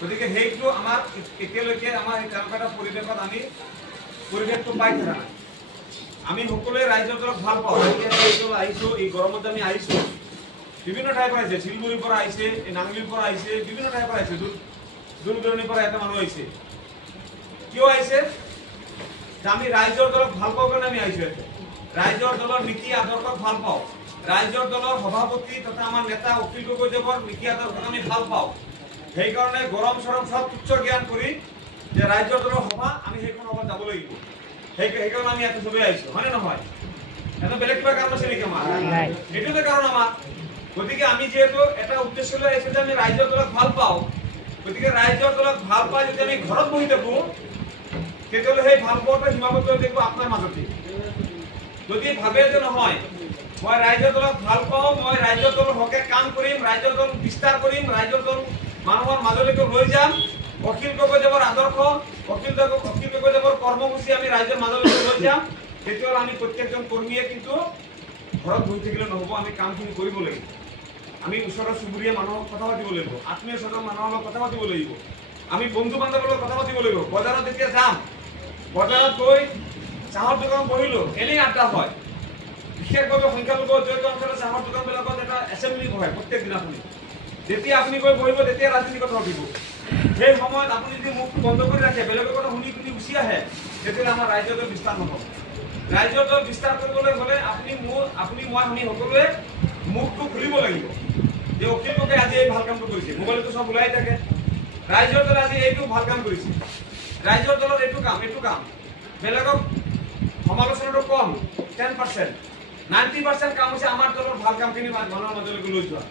গতিকে সেইটো আমাৰ এতিয়ালৈকে আমাৰ এই তেনেকুৱা পৰিৱেশত আমি পৰিৱেশটো পাই থকা নাই। আমি সকলোৱে ৰাইজৰ দলক ভাল পাওঁ। আহিছোঁ এই গৰমত আমি আহিছোঁ, বিভিন্ন ঠাইৰ পৰা আহিছে, শিলগুৰিৰ পৰা আহিছে, নাঙলিৰ পৰা আহিছে, বিভিন্ন ঠাইৰ পৰা আহিছে, দূৰ দূৰণিৰ পৰা এটা মানুহ আহিছে। কিয় আহিছে? আমি ৰাইজৰ দলক ভাল পাওঁ কাৰণে আমি আহিছোঁ। ৰাইজৰ দলৰ নীতি আদৰ্শক ভাল পাওঁ। ৰাইজৰ দলৰ সভাপতি তথা আমাৰ নেতা অখিল গগৈদেৱৰ নীতি আদৰ্শক আমি ভাল পাওঁ। সেইকাৰণে গৰম চৰম চব তুচ্ছ জ্ঞান কৰি যে ৰাইজৰ দলৰ সভা আমি সেইখন সভাত যাব লাগিব, সেইকাৰণে আমি ইয়াতে চবেই আহিছোঁ, হয়নে নহয়? এটা বেলেগ কিবা কাৰণ আছে নেকি আমাৰ? এইটোতে কাৰণ আমাৰ। গতিকে আমি যিহেতু এটা উদ্দেশ্য লৈ আহিছোঁ যে আমি ৰাইজৰ দলক ভাল পাওঁ, গতিকে ৰাইজৰ দলক ভাল পাই যদি আমি ঘৰত বহি থাকোঁ, তেতিয়াহ'লে সেই ভাল পোৱাটো সীমাবদ্ধ হৈ থাকিব আপোনাৰ মাজতে। যদি ভাবে যে নহয় মই ৰাইজৰ দলক ভাল পাওঁ, মই ৰাইজৰ দলৰ হকে কাম কৰিম, ৰাইজৰ দল বিস্তাৰ কৰিম, ৰাইজৰ দল মানুহৰ মাজলৈকে লৈ যাম, অখিল গগৈদেৱৰ আদৰ্শ, অখিল গগৈদেৱৰ কৰ্মসূচী আমি ৰাইজৰ মাজলৈকে লৈ যাম, তেতিয়াহ'লে আমি প্ৰত্যেকজন কৰ্মীয়ে কিন্তু ঘৰত বহি থাকিলে নহ'ব, আমি কামখিনি কৰিব লাগিব। আমি ওচৰৰ চুবুৰীয়া মানুহক কথা পাতিব লাগিব, আত্মীয় স্বজন মানুহৰ লগত কথা পাতিব লাগিব, আমি বন্ধু বান্ধৱৰ লগত কথা পাতিব লাগিব। বজাৰত যেতিয়া যাম, বজাৰত গৈ চাহৰ দোকান বহিলোঁ, এনেই আড্ডা হয়। বিশেষভাৱে সংখ্যালঘু জড়িত অঞ্চলৰ চাহৰ দোকানবিলাকত এটা এছেম্বলি বহে প্ৰত্যেক দিনাখনি। যেতিয়া আপুনি গৈ বহিব তেতিয়া ৰাজনীতি কথা উঠিব। সেই সময়ত আপুনি যদি মুখটো বন্ধ কৰি ৰাখে, বেলেগৰ কথা শুনি শুনি গুচি আহে, তেতিয়াহ'লে আমাৰ ৰাইজৰ দল বিস্তাৰ নহ'ব। ৰাইজৰ দল বিস্তাৰ কৰিবলৈ হ'লে আমি সকলোৱে মুখটো খুলিব লাগিব যে অখিল গগৈয়ে আজি এই ভাল কামটো কৰিছে। মোবাইলটো চব ওলাই থাকে, ৰাইজৰ দলে আজি এইটো ভাল কাম কৰিছে, ৰাইজৰ দলৰ এইটো কাম বেলেগক সমালোচনাটো কম, 10%, 90% কাম হৈছে আমাৰ দলৰ ভাল কামখিনি মানুহৰ মাজলৈকে লৈ যোৱা।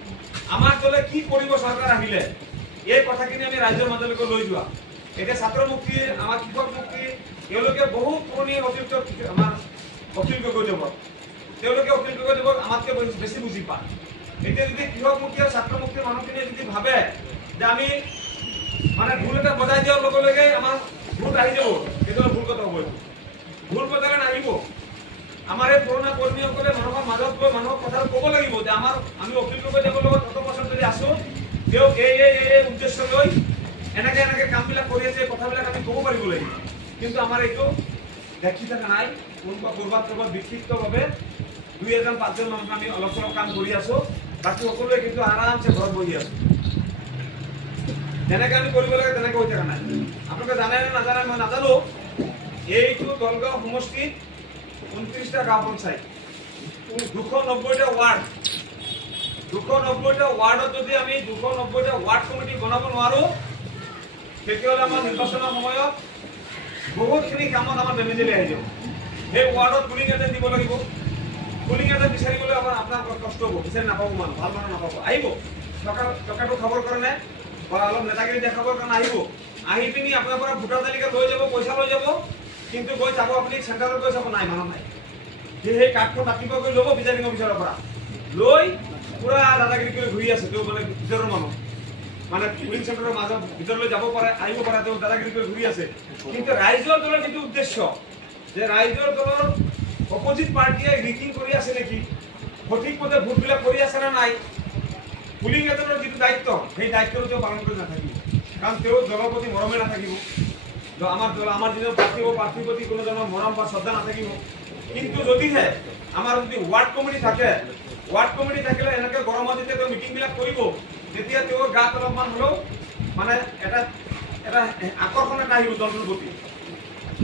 আমাৰ দলে কি কৰিব চৰকাৰ আহিলে, এই কথাখিনি আমি ৰাইজৰ মাজলৈকে লৈ যোৱা। এতিয়া ছাত্ৰ মুক্তি, আমাৰ কৃষক মুক্তি, তেওঁলোকে বহু পুৰণি অতিৰিক্ত আমাৰ অখিল গগৈদেৱৰ, তেওঁলোকে অখিল গগৈদেৱক আমাতকৈ বেছি বুজি পায়। এতিয়া যদি কৃষক মুক্তি আৰু ছাত্ৰ মুক্তিৰ মানুহখিনিয়ে যদি ভাবে যে আমি মানে ঢোল এটা বজাই দিয়াৰ লগে লগে আমাৰ ভোট আহি যাব, তেতিয়াহ'লে ভুল কথা হ'ব। ভুল কথাৰে নাহিব। আমাৰ এই পুৰণা কৰ্মীসকলে মানুহৰ মাজত গৈ মানুহক কথা ক'ব লাগিব যে আমি অখিল গগৈদেৱৰ লগত কত বছৰ যদি আছোঁ, তেওঁ এই উদ্দেশ্য লৈ এনেকে কামবিলাক কৰি আছে, এই কথাবিলাক আমি ক'ব পাৰিব লাগিব। কিন্তু আমাৰ এইটো দেখি থকা নাই। ক'ৰবাত বিক্ষিপ্তভাৱে 2-1, 5জন মানুহ আমি অলপ চলপ কাম কৰি আছোঁ, বাকী সকলোৱে কিন্তু আৰামছে ঘৰত বহি আছোঁ। যেনেকৈ আমি কৰিব লাগে তেনেকৈ হৈ থকা নাই। আপোনালোকে জানে নে নাজানে মই নাজানো, এইটো দলগাঁও সমষ্টিত 29টা গাঁও পঞ্চায়ত, 290টা ৱাৰ্ড, 290টা ৱাৰ্ডত যদি আমি 290টা ৱাৰ্ড কমিটি বনাব নোৱাৰোঁ, তেতিয়াহ'লে আমাৰ নিৰ্বাচনৰ সময়ত বহুতখিনি কামত আমাৰ ডেমেজেলি আহি যাব। সেই ৱাৰ্ডত পুলিং এজেণ্ট দিব লাগিব, পুলিং এজেণ্ট বিচাৰিবলৈ আপোনাৰ কষ্ট হ'ব, বিচাৰি নাপাব, মানুহ ভাল মানুহ নাপাব। আহিব টকাটো খাবৰ কাৰণে বা অলপ নেতাগিৰি দেখাবৰ কাৰণে আহিব, আহি পিনি আপোনাৰ পৰা ভোটাৰ তালিকা লৈ যাব, পইচা লৈ যাব, কিন্তু গৈ চাব আপুনি চেণ্টাৰত গৈ চাব নাই, মানুহ নাই। সেই কাৰ্ডখন ৰাতিপুৱা গৈ ল'ব প্ৰিজাইডিং অফিচাৰৰ পৰা, লৈ পুৰা দাদাগিৰি কৰি ঘূৰি আছে। তেওঁ মানে ভিতৰৰ মানুহ, মানে পুলিং চেণ্টাৰৰ মাজত ভিতৰলৈ যাব পাৰে, আহিব পাৰে, তেওঁ দাদাগিৰি কৰি ঘূৰি আছে। কিন্তু ৰাইজৰ দলৰ যিটো উদ্দেশ্য যে ৰাইজৰ দলৰ অপজিট পাৰ্টীয়ে ৰিগিং কৰি আছে নেকি, সঠিকমতে ভোটবিলাক কৰি আছে নে নাই, পুলিং এজেণ্টৰ যিটো দায়িত্ব, সেই দায়িত্বটো তেওঁ পালন কৰি নাথাকিব। কাৰণ তেওঁ দলৰ প্ৰতি মৰমে নাথাকিব, আমাৰ যিজন প্ৰাৰ্থীৰ প্ৰতি কোনো ধৰণৰ মৰম বা শ্ৰদ্ধা নাথাকিব। কিন্তু যদিহে আমাৰ যদি ৱাৰ্ড কমিটি থাকে, ৱাৰ্ড কমিটি থাকিলে এনেকৈ গৰমত যেতিয়া তেওঁ মিটিংবিলাক কৰিব, তেতিয়া তেওঁৰ গাত অলপমান হ'লেও মানে এটা আকৰ্ষণ এটা আহিব দলটোৰ প্ৰতি,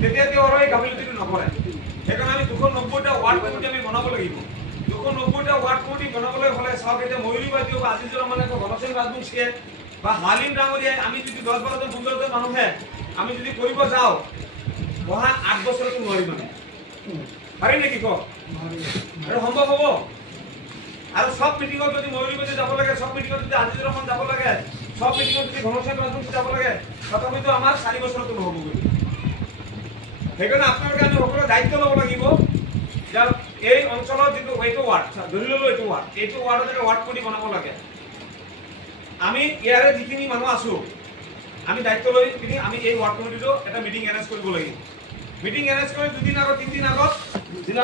তেতিয়া তেওঁ আৰু এই গাফিলতিটো নকৰে। সেইকাৰণে আমি 290টা ৱাৰ্ড কমিটি আমি বনাব লাগিব। 290টা ৱাৰ্ড কমিটি বনাবলৈ হ'লে চাওক, এতিয়া ময়ূৰী বাইদেউ বা আজিজুৰ ৰহমানে ঘনশ্যাম ৰাজবংশীয়ে বা হালিম ডাঙৰীয়াই, আমি যদি 10-12জন 15জন মানুহে আমি যদি কৰিব যাওঁ, অহা 8 বছৰতো নোৱাৰিম। আমি পাৰিম নেকি কওক? আৰু সম্ভৱ হ'ব? আৰু সব মিটিঙত যদি ময়ূৰী বাইদেউ যাব লাগে, সব মিটিঙত যদি আজিজুৰ ৰহমান যাব লাগে, সব মিটিঙত যদি ঘনশ্যাম ৰাজবংশী যাব লাগে, তথাপিতো আমাৰ 4 বছৰতো নহ'ব। সেইকাৰণে আপোনালোকে আমি সকলোৱে দায়িত্ব ল'ব লাগিব যে এই অঞ্চলৰ যিটো এইটো ৱাৰ্ড, ধৰি ল'লো এইটো ৱাৰ্ডত এটা ৱাৰ্ড কমিটি বনাব লাগে। আমি ইয়াৰে যিখিনি মানুহ আছোঁ, আমি দায়িত্ব লৈ পিনি আমি এই ৱাৰ্ড কমিটিটো এটা মিটিং এৰেঞ্জ কৰিব লাগিব। মিটিং এৰেঞ্জ কৰি 2 দিন আগত 3 দিন আগত